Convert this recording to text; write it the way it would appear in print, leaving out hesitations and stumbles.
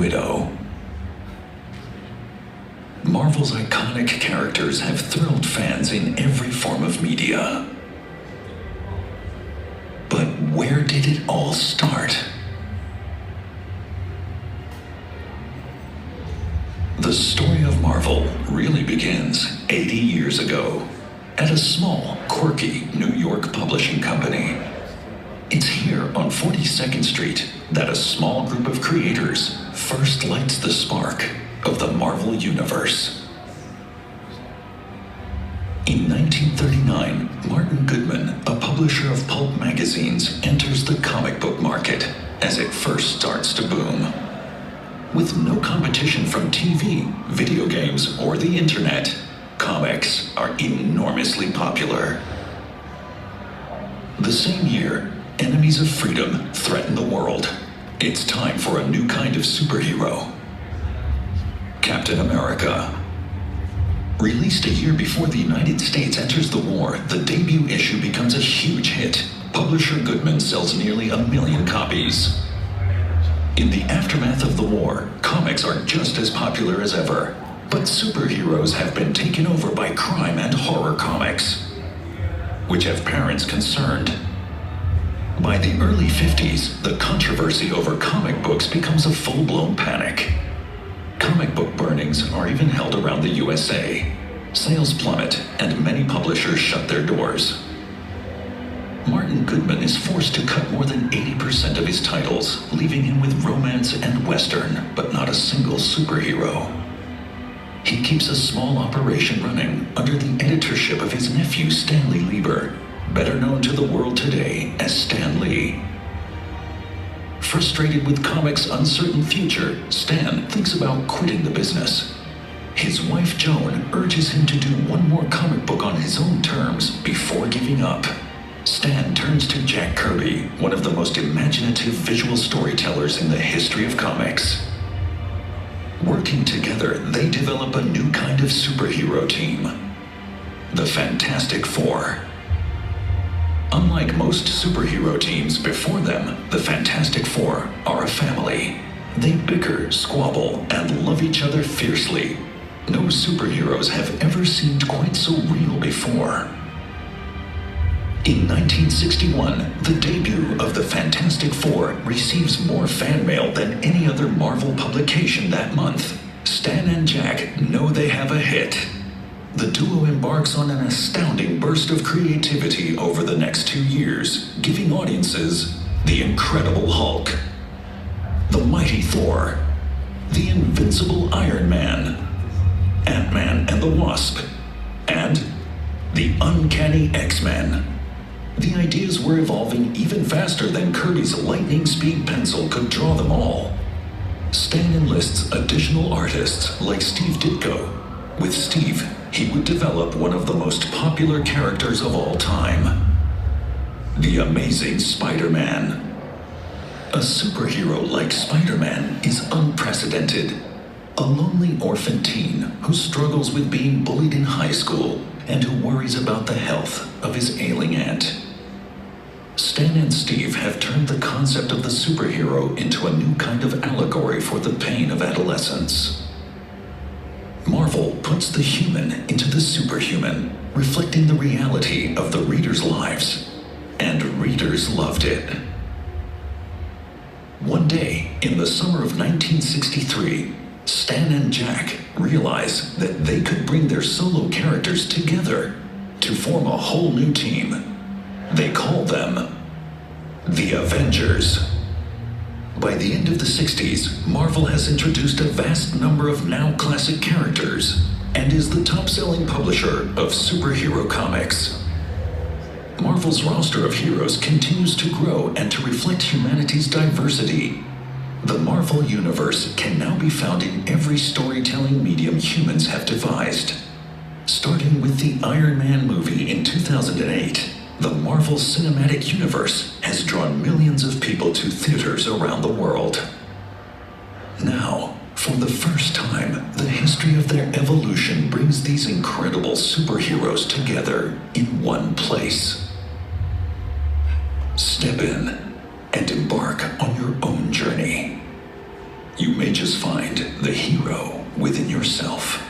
Widow. Marvel's iconic characters have thrilled fans in every form of media. But where did it all start? The story of Marvel really begins 80 years ago at a small, quirky New York publishing company. It's here on 42nd Street that a small group of creators first lights the spark of the Marvel Universe. In 1939, Martin Goodman, a publisher of pulp magazines, enters the comic book market as it first starts to boom. With no competition from TV, video games, or the internet, comics are enormously popular. The same year, enemies of freedom threaten the world. It's time for a new kind of superhero. Captain America. Released a year before the United States enters the war, the debut issue becomes a huge hit. Publisher Goodman sells nearly 1 million copies. In the aftermath of the war, comics are just as popular as ever, but superheroes have been taken over by crime and horror comics, which have parents concerned. By the early 50s, the controversy over comic books becomes a full-blown panic. Comic book burnings are even held around the USA. Sales plummet, and many publishers shut their doors. Martin Goodman is forced to cut more than 80% of his titles, leaving him with romance and western, but not a single superhero. He keeps a small operation running under the editorship of his nephew Stanley Lieber, better known to the world today as Stan Lee. Frustrated with comics' uncertain future, Stan thinks about quitting the business. His wife Joan urges him to do one more comic book on his own terms before giving up. Stan turns to Jack Kirby, one of the most imaginative visual storytellers in the history of comics. Working together, they develop a new kind of superhero team, the Fantastic Four. Unlike most superhero teams before them, the Fantastic Four are a family. They bicker, squabble, and love each other fiercely. No superheroes have ever seemed quite so real before. In 1961, the debut of the Fantastic Four receives more fan mail than any other Marvel publication that month. Stan and Jack know they have a hit. The duo embarks on an astounding burst of creativity over the next 2 years, giving audiences the Incredible Hulk, the Mighty Thor, the Invincible Iron Man, Ant-Man and the Wasp, and the Uncanny X-Men. The ideas were evolving even faster than Kirby's lightning-speed pencil could draw them all. Stan enlists additional artists like Steve Ditko. With Steve, he would develop one of the most popular characters of all time, the Amazing Spider-Man. A superhero like Spider-Man is unprecedented. A lonely orphan teen who struggles with being bullied in high school and who worries about the health of his ailing aunt. Stan and Steve have turned the concept of the superhero into a new kind of allegory for the pain of adolescence. Marvel puts the human into the superhuman, reflecting the reality of the readers' lives, and readers loved it. One day, in the summer of 1963, Stan and Jack realize that they could bring their solo characters together to form a whole new team. They call them the Avengers. By the end of the 60s, Marvel has introduced a vast number of now classic characters and is the top-selling publisher of superhero comics. Marvel's roster of heroes continues to grow and to reflect humanity's diversity. The Marvel Universe can now be found in every storytelling medium humans have devised. Starting with the Iron Man movie in 2008, the Marvel Cinematic Universe has drawn millions of people to theaters around the world. Now, for the first time, the history of their evolution brings these incredible superheroes together in one place. Step in and embark on your own journey. You may just find the hero within yourself.